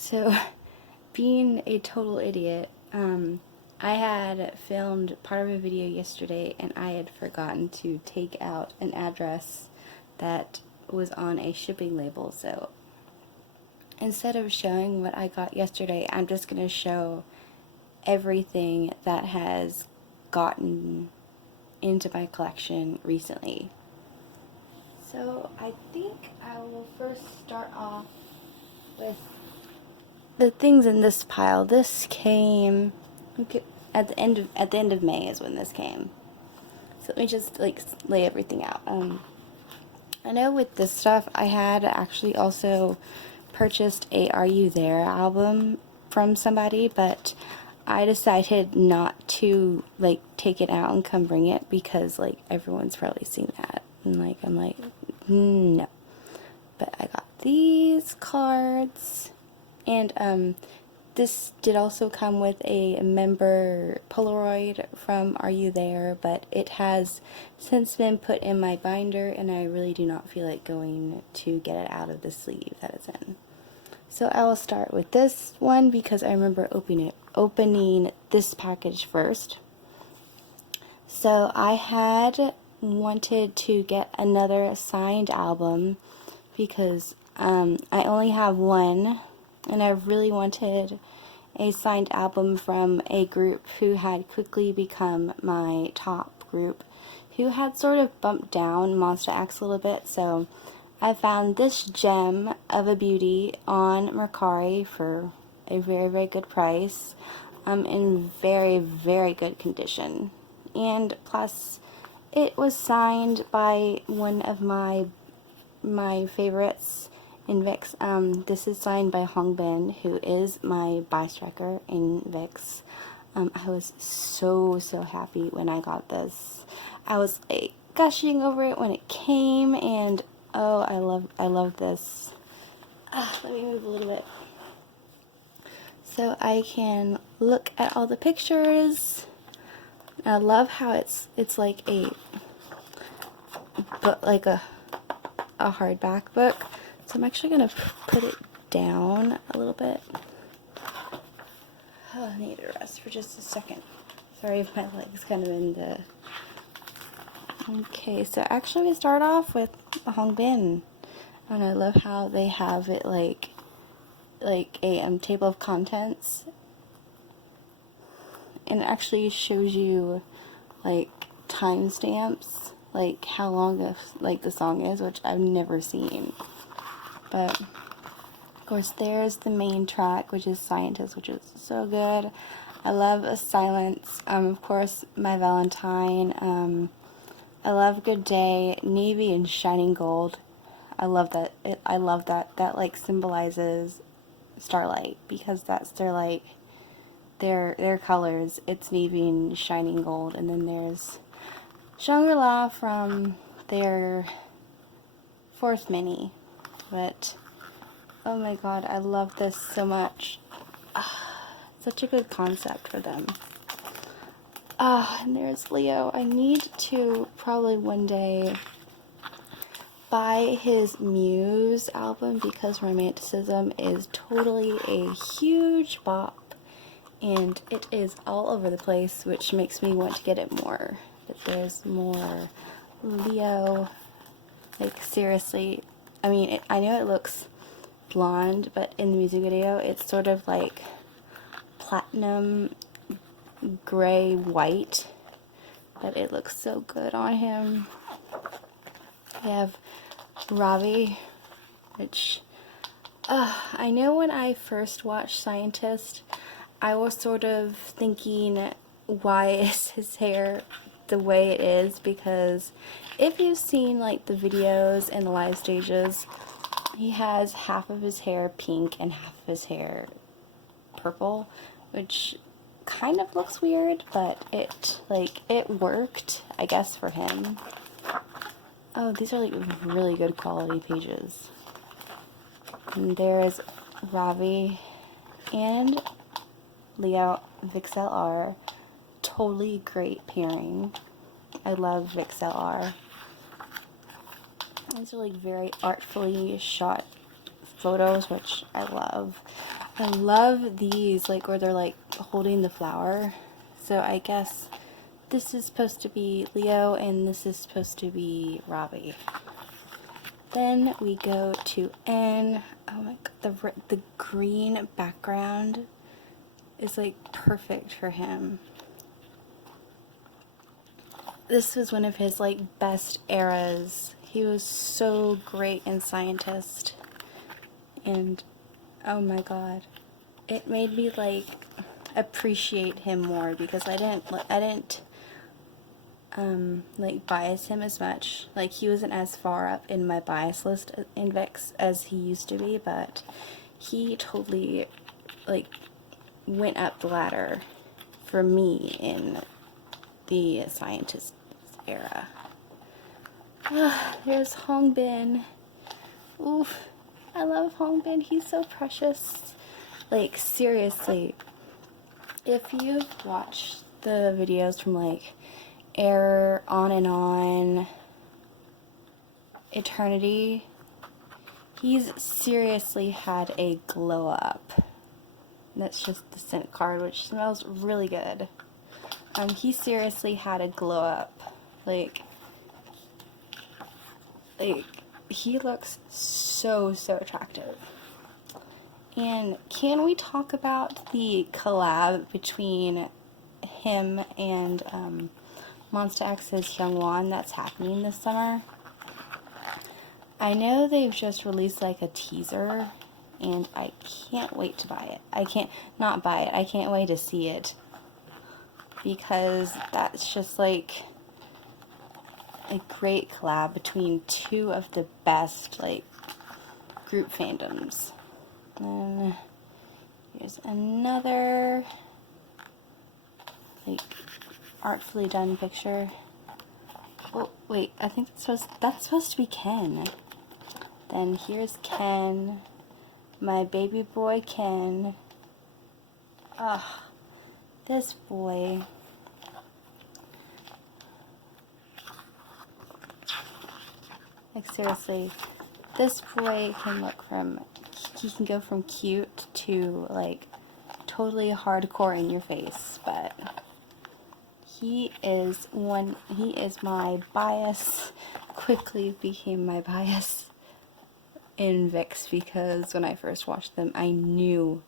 So, being a total idiot, I had filmed part of a video yesterday and I had forgotten to take out an address that was on a shipping label. So, instead of showing what I got yesterday, I'm just going to show everything that has gotten into my collection recently. So, I think I will first start off with the things in this pile. This came at the end of May is when this came. So let me just lay everything out. I know with this stuff I had actually also purchased a Are You There album from somebody, but I decided not to take it out and come bring it because everyone's probably seen that, and I'm like, no. But I got these cards. And this did also come with a member Polaroid from Are You There, but it has since been put in my binder and I really do not feel like going to get it out of the sleeve that it's in. So I will start with this one because I remember opening this package first. So I had wanted to get another signed album because I only have one. And I really wanted a signed album from a group who had quickly become my top group, who had sort of bumped down Monster X a little bit. So I found this gem of a beauty on Mercari for a very, very good price, in very, very good condition. And plus, it was signed by one of my favorites in VIX. This is signed by Hongbin, who is my buy striker in VIX. I was so happy when I got this. I was gushing over it when it came, and oh, I love this. Let me move a little bit so I can look at all the pictures. I love how it's like a hardback book. So I'm actually going to put it down a little bit. Oh, I need to rest for just a second. Sorry if my leg's kind of in the... Okay, so actually we start off with Hongbin. And I love how they have it like a table of contents. And it actually shows you timestamps, how long the song is, which I've never seen. But of course there's the main track, which is Scientist, which is so good. I love A Silence. Of course, My Valentine. I love Good Day, Navy and Shining Gold. I love that. I love that. That symbolizes Starlight, because that's their colors. It's navy and shining gold. And then there's Shangri-La from their fourth mini. But oh my god, I love this so much. Such a good concept for them. And there's Leo. I need to probably one day buy his Muse album because Romanticism is totally a huge bop, and it is all over the place, which makes me want to get it more. But there's more Leo. Seriously, I mean, I know it looks blonde, but in the music video it's sort of platinum gray white, but it looks so good on him. We have Ravi, which I know when I first watched Scientist, I was sort of thinking, why is his hair the way it is? Because if you've seen the videos and the live stages, he has half of his hair pink and half of his hair purple, which kind of looks weird, but it worked, I guess, for him. Oh, these are really good quality pages. And there's Ravi and Leo VixLR. Totally great pairing. I love VixLR. These are very artfully shot photos, which I love. I love these, like, where they're, like, holding the flower. So I guess this is supposed to be Leo, and this is supposed to be Robbie. Then we go to N. Oh my god, the green background is, like, perfect for him. This was one of his, like, best eras. He was so great in Scientist. And oh my god, it made me, like, appreciate him more, because I didn't like, bias him as much. Like, he wasn't as far up in my bias list in VIX as he used to be, but he totally, like, went up the ladder for me in the Scientist era. There's Hongbin. Oof, I love Hongbin. He's so precious. Like, seriously, if you've watched the videos from, like, Air, On and On, Eternity, he's seriously had a glow up. That's just the scent card, which smells really good. He seriously had a glow up. Like, he looks so attractive. And can we talk about the collab between him and Monsta X's Hyungwon that's happening this summer? I know they've just released, like, a teaser, and I can't wait to buy it. I can't wait to see it, because that's just, like, a great collab between two of the best, like, group fandoms. And here's another, like, artfully done picture. Oh wait, I think that's supposed to be Ken. Then here's Ken, my baby boy Ken. Ah, this boy. Like, seriously, this boy can he can go from cute to, like, totally hardcore in your face, but he is my bias, quickly became my bias in VIX, because when I first watched them, I knew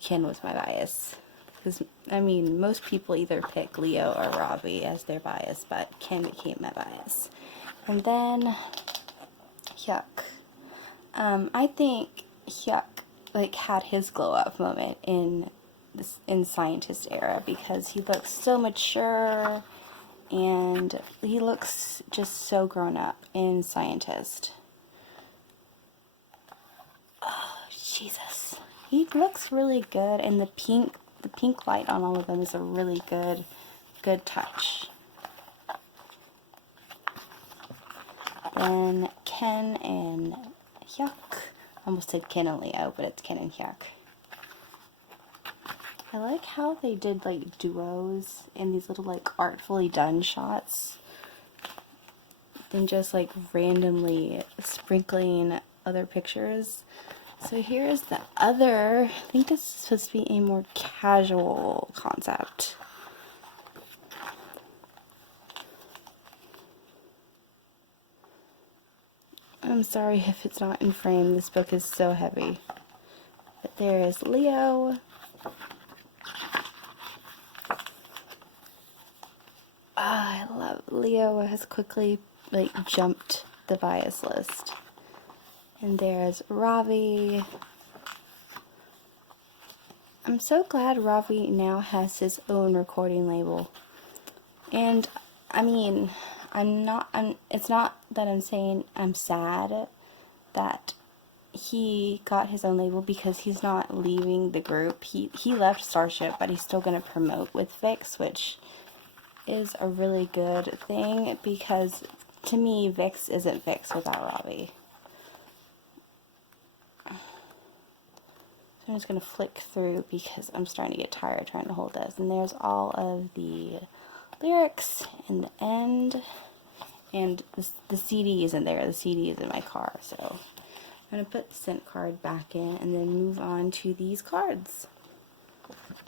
Ken was my bias. Because, I mean, most people either pick Leo or Robbie as their bias, but Ken became my bias. And then Hyuk. I think Hyuk, like, had his glow up moment in Scientist era, because he looks so mature and he looks just so grown up in Scientist. Oh, Jesus. He looks really good, and the pink light on all of them is a really good touch. Then Ken and Hyuk. I almost said Ken and Leo, but it's Ken and Hyuk. I like how they did, like, duos in these little, like, artfully done shots, than just, like, randomly sprinkling other pictures. So here's the other, I think this is supposed to be a more casual concept. I'm sorry if it's not in frame, this book is so heavy. But there is Leo. I love Leo has quickly, like, jumped the bias list. And there's Ravi. I'm so glad Ravi now has his own recording label. And, I mean, it's not that I'm saying I'm sad that he got his own label, because he's not leaving the group. He left Starship, but he's still going to promote with VIX, which is a really good thing, because to me, VIX isn't VIX without Robbie. So I'm just going to flick through, because I'm starting to get tired trying to hold this. And there's all of the lyrics in the end. And the CD isn't there. The CD is in my car, so I'm going to put the scent card back in and then move on to these cards.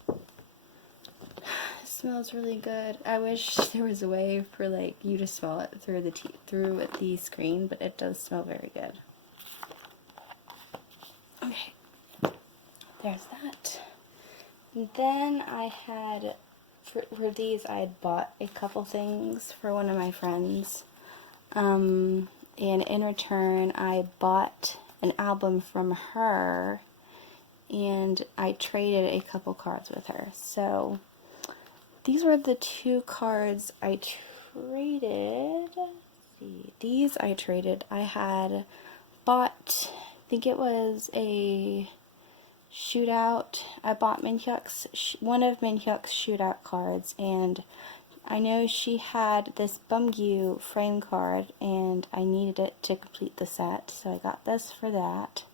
It smells really good. I wish there was a way for like you to smell it through the screen, but it does smell very good. Okay, there's that. And then I had, for these, I had bought a couple things for one of my friends. And in return, I bought an album from her, and I traded a couple cards with her. So these were the two cards I traded. Let's see. These I traded. I had bought, I think it was a shootout. I bought one of Minhyuk's shootout cards, and I know she had this Bumgyu frame card, and I needed it to complete the set, so I got this for that,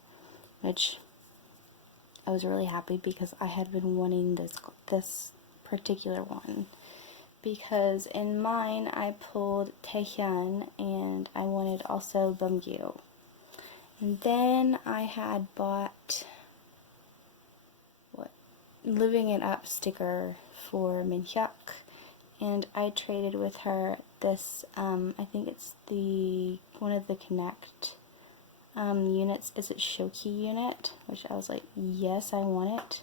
which I was really happy because I had been wanting this particular one, because in mine I pulled Taehyun, and I wanted also Bumgyu. And then I had bought Living It Up sticker for Minhyuk, and I traded with her this, I think it's one of the Connect units. Is it Shoki unit? Which I was like, yes, I want it.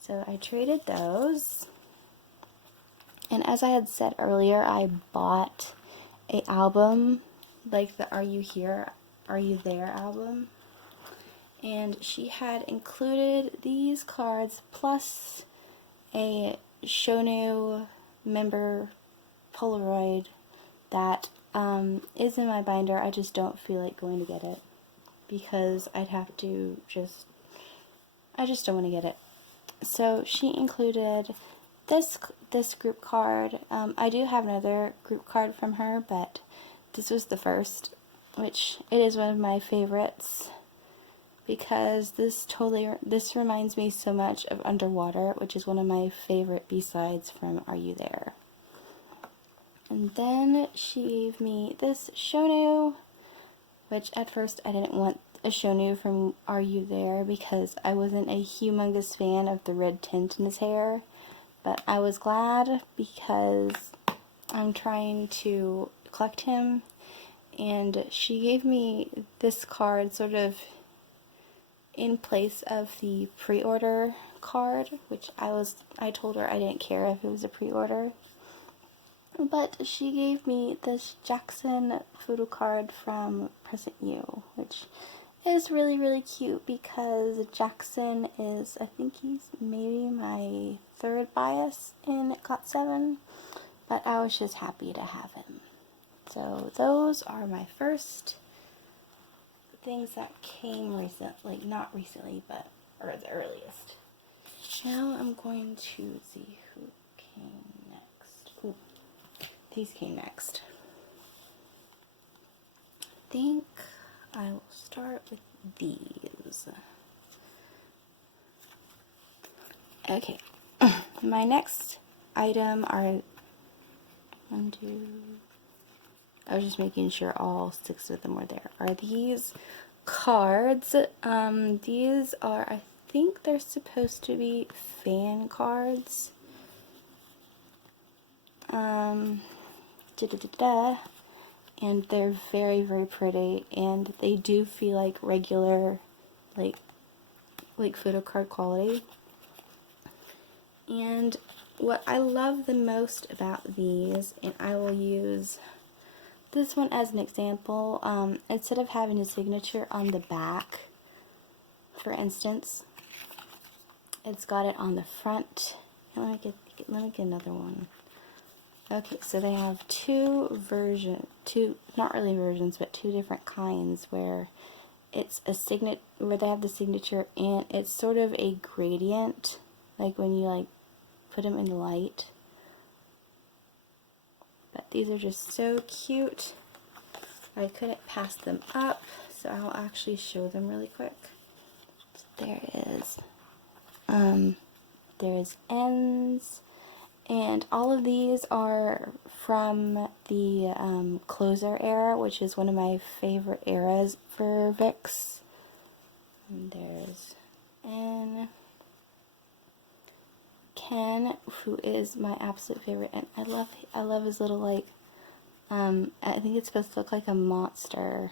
So I traded those. And as I had said earlier, I bought an album, like the Are You Here, Are You There album. And she had included these cards plus a Shonu member Polaroid that is in my binder. I just don't feel like going to get it because I'd have to I just don't want to get it. So she included this group card. I do have another group card from her, but this was the first, which it is one of my favorites because this reminds me so much of Underwater, which is one of my favorite B-sides from Are You There. And then she gave me this Shonu, which at first I didn't want a Shonu from Are You There because I wasn't a humongous fan of the red tint in his hair, but I was glad because I'm trying to collect him, and she gave me this card sort of in place of the pre-order card, which I told her I didn't care if it was a pre-order. But she gave me this Jackson photo card from Present You, which is really, really cute because Jackson is, I think he's maybe my third bias in GOT7, but I was just happy to have him. So those are my first things that came recently, not recently, but the earliest. Now I'm going to see who came next. Ooh, these came next. I think I will start with these. Okay, my next item are I was just making sure all 6 of them were there. Are these cards? These are, I think they're supposed to be fan cards. And they're very, very pretty, and they do feel like regular, like photo card quality. And what I love the most about these, and I will use this one as an example, instead of having a signature on the back, for instance, it's got it on the front. Let me get another one. Okay, so they have two, not really versions, but 2 different kinds where it's where they have the signature and it's sort of a gradient, like when you put them in the light. But these are just so cute. I couldn't pass them up, so I'll actually show them really quick. So there is ends, And all of these are from the Closer era, which is one of my favorite eras for Vicks. And there's Ken, who is my absolute favorite, and I love his little, like, I think it's supposed to look like a monster,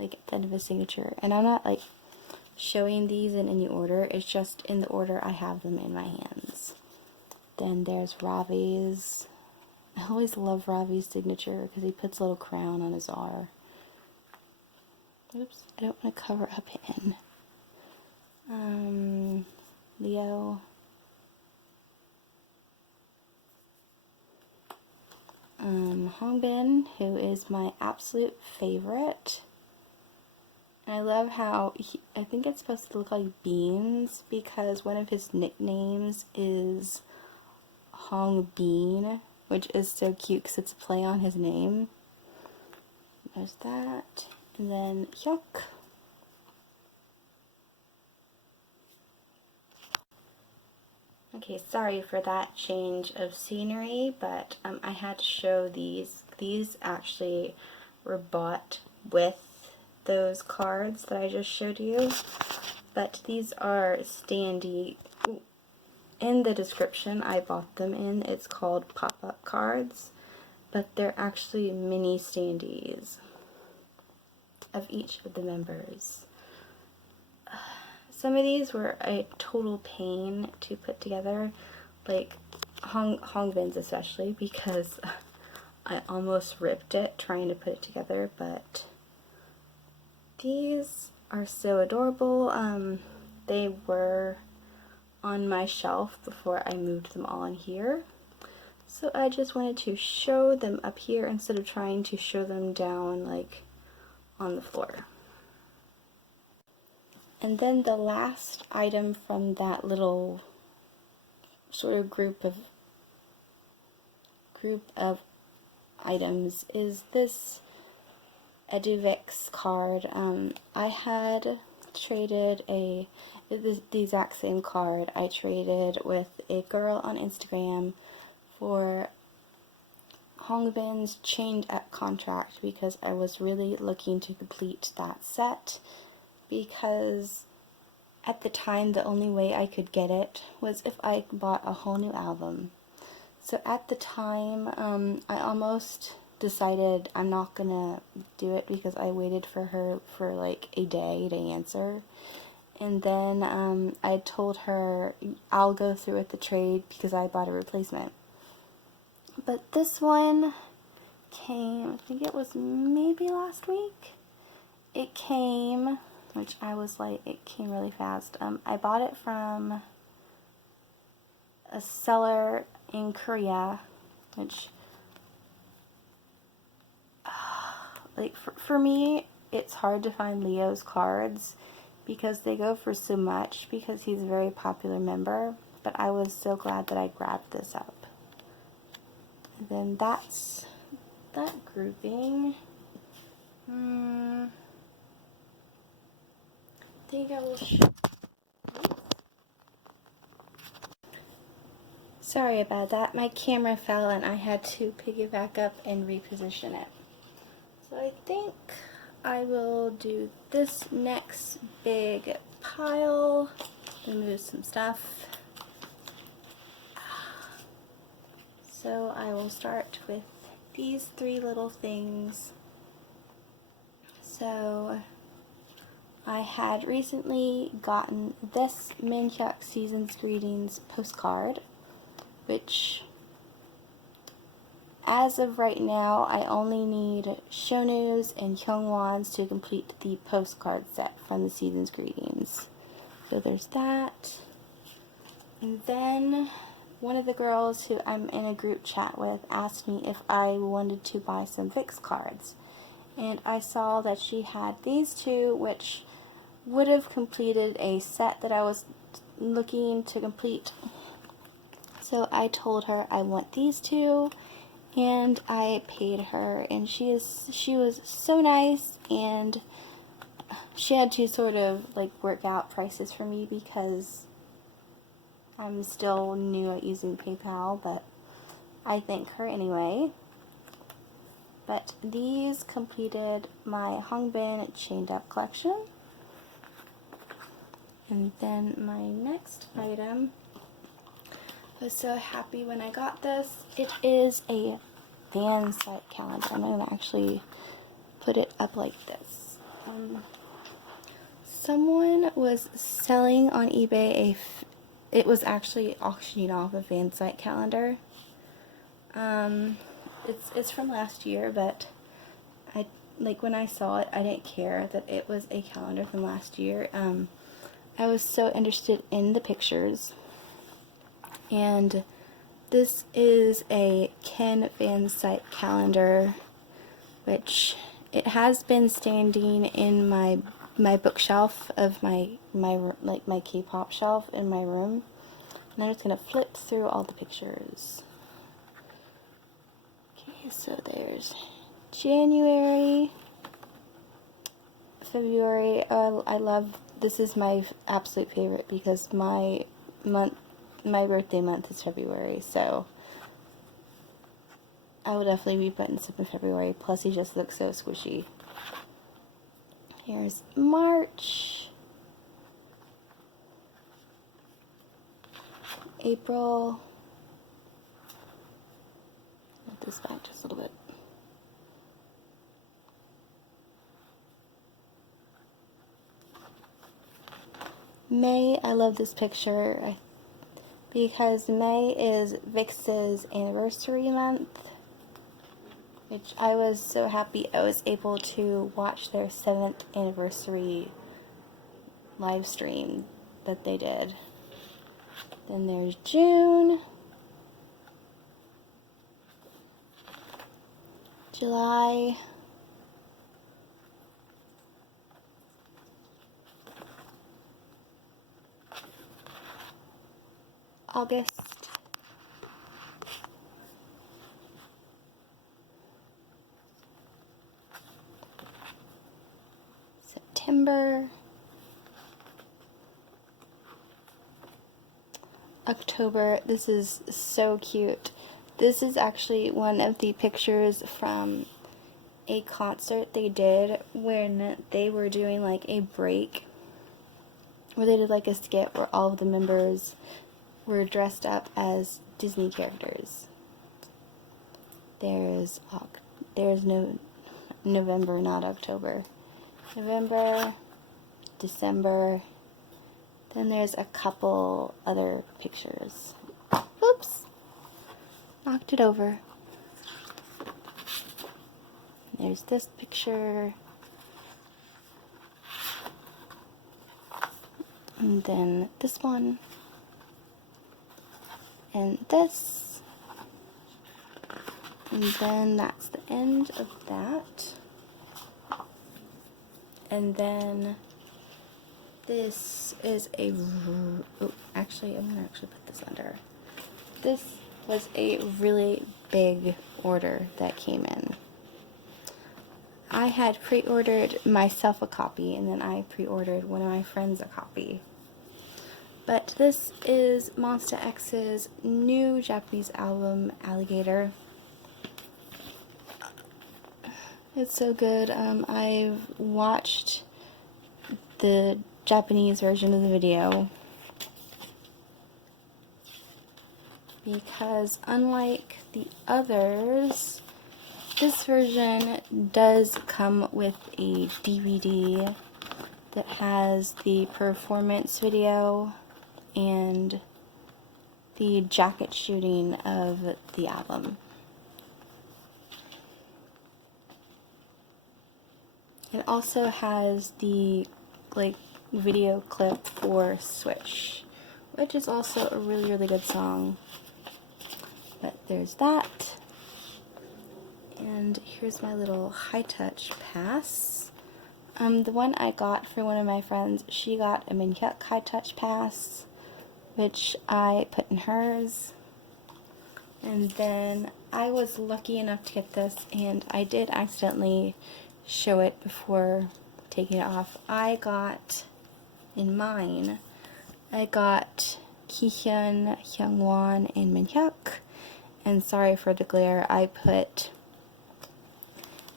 like at the end of his signature. And I'm not like showing these in any order, it's just in the order I have them in my hands. Then there's Ravi's. I always love Ravi's signature because he puts a little crown on his R. Oops, I don't want to cover up in. Leo. Hongbin, who is my absolute favorite. And I love how I think it's supposed to look like beans because one of his nicknames is Hong Bean, which is so cute because it's a play on his name. There's that. And then Hyuk. Okay, sorry for that change of scenery, but I had to show these. These actually were bought with those cards that I just showed you, but these are standee. In the description I bought them in, it's called pop-up cards, but they're actually mini standees of each of the members. Some of these were a total pain to put together, like Hongbin's especially, because I almost ripped it trying to put it together, but these are so adorable. They were on my shelf before I moved them all in here, so I just wanted to show them up here instead of trying to show them down like on the floor. And then the last item from that little sort of group of items is this Eduvix card. I had traded the exact same card I traded with a girl on Instagram for Hongbin's Chained Up contract because I was really looking to complete that set, because at the time the only way I could get it was if I bought a whole new album. So at the time I almost decided I'm not gonna do it because I waited for her for like a day to answer, and then I told her I'll go through with the trade because I bought a replacement. But this one came, I think it was maybe last week. It came, which I was like, it came really fast. I bought it from a seller in Korea, which, like, for me, it's hard to find Leo's cards because they go for so much because he's a very popular member, but I was so glad that I grabbed this up. And then that's that grouping. I think I will Sorry about that. My camera fell and I had to pick it back up and reposition it. So I think I will do this next big pile. Remove some stuff. So I will start with these three little things. So I had recently gotten this Minhyuk Season's Greetings postcard, which as of right now I only need Shonu's and Hyungwon's to complete the postcard set from the Season's Greetings. So there's that. And then one of the girls who I'm in a group chat with asked me if I wanted to buy some Vicks cards. And I saw that she had these two, which would have completed a set that I was looking to complete. So I told her I want these two, and I paid her, and she was so nice, and she had to sort of like work out prices for me because I'm still new at using PayPal, but I thank her anyway. But these completed my Hongbin chained up collection. And then my next item, I was so happy when I got this. It is a fan site calendar. I'm going to actually put it up like this. Someone was selling on eBay it was actually auctioning off a fan site calendar. It's from last year, but when I saw it, I didn't care that it was a calendar from last year. I was so interested in the pictures, and this is a Ken fan site calendar, which it has been standing in my bookshelf of my Kpop shelf in my room. And I'm just gonna flip through all the pictures. Okay, so there's January, February. I love, this is my absolute favorite because my birthday month is February, so I will definitely be putting this up in February. Plus, he just looks so squishy. Here's March, April. Move this back just a little bit. May, I love this picture because May is Vix's anniversary month, which I was so happy I was able to watch their 7th anniversary live stream that they did. Then there's June, July, August, September, October. This is so cute. This is actually one of the pictures from a concert they did when they were doing like a break, where they did like a skit where all of the members were dressed up as Disney characters. There's no November, not October. November, December. Then there's a couple other pictures. Oops! Knocked it over. There's this picture. And then this one. And this. And then that's the end of that. And then this is actually, I'm going to actually put this under. This was a really big order that came in. I had pre-ordered myself a copy, and then I pre-ordered one of my friends a copy. But this is Monsta X's new Japanese album, Alligator. It's so good. I've watched the Japanese version of the video because unlike the others, this version does come with a DVD that has the performance video and the jacket shooting of the album. It also has the video clip for Switch, which is also a really, really good song. But there's that. And here's my little high touch pass. The one I got for one of my friends, she got a Minhyuk high touch pass, which I put in hers. And then I was lucky enough to get this, and I did accidentally show it before taking it off. I got, in mine, I got Kihyun, Hyungwon, and Minhyuk. And sorry for the glare, I put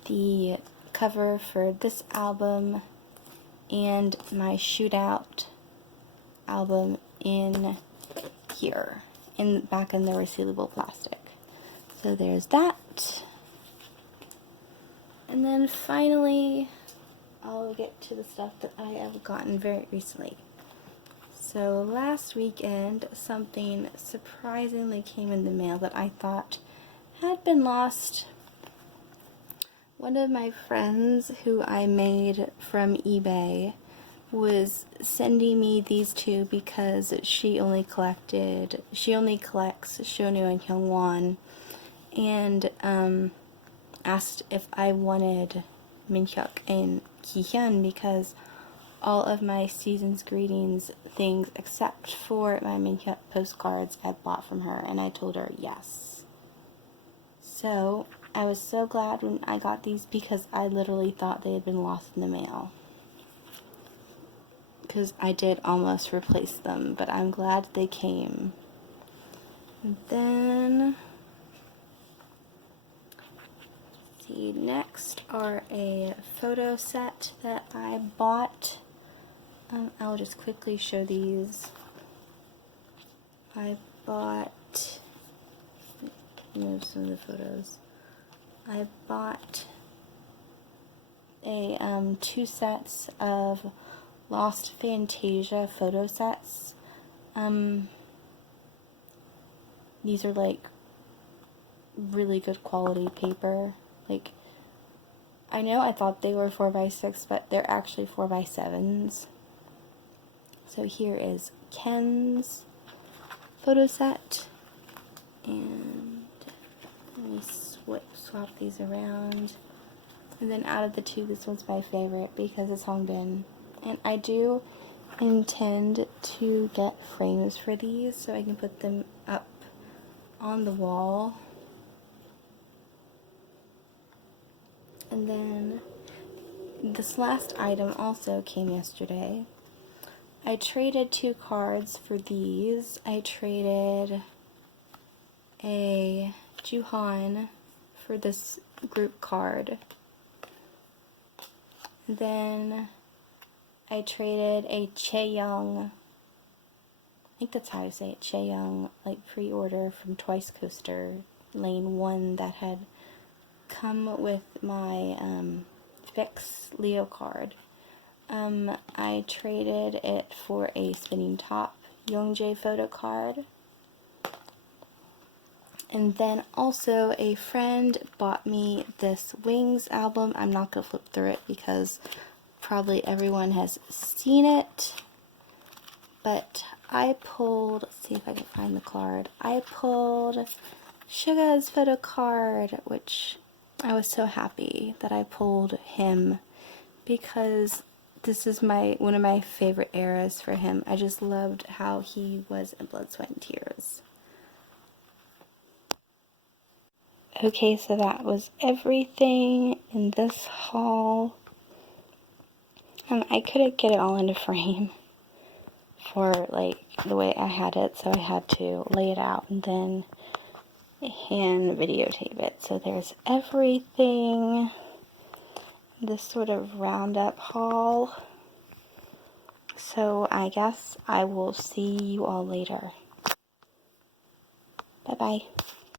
the cover for this album and my Shootout album in here, back in the resealable plastic. So there's that. And then finally, I'll get to the stuff that I have gotten very recently. So last weekend, something surprisingly came in the mail that I thought had been lost. One of my friends who I made from eBay was sending me these two because she only collects Shonu and Hyungwon, and asked if I wanted Minhyuk and Kihyun because all of my Season's Greetings things except for my Minhyuk postcards I bought from her, and I told her yes. So I was so glad when I got these because I literally thought they had been lost in the mail. Because I did almost replace them, but I'm glad they came. And then, see, next are a photo set that I bought. I'll just quickly show these. I bought, move some of the photos. I bought a 2 sets of Lost Fantasia photo sets. These are like really good quality paper. Like, I know I thought they were 4x6, but they're actually 4x7s. So here is Ken's photo set, and let me swap these around. And then out of the two, this one's my favorite because it's Hongbin. And I do intend to get frames for these so I can put them up on the wall. And then this last item also came yesterday. I traded 2 cards for these. I traded a Juhan for this group card. Then I traded a Chaeyoung, I think that's how you say it, Chaeyoung, like pre-order from Twice Coaster, Lane 1 that had come with my Fix Leo card. I traded it for a Spinning Top Youngjae photo card. And then also a friend bought me this Wings album. I'm not going to flip through it because probably everyone has seen it. But I pulled, let's see if I can find the card. I pulled Suga's photo card, which I was so happy that I pulled him because this is one of my favorite eras for him. I just loved how he was in Blood, Sweat, and Tears. Okay, so that was everything in this haul. I couldn't get it all into frame for like the way I had it, so I had to lay it out and then hand videotape it. So there's everything. This sort of roundup haul. So I guess I will see you all later. Bye bye.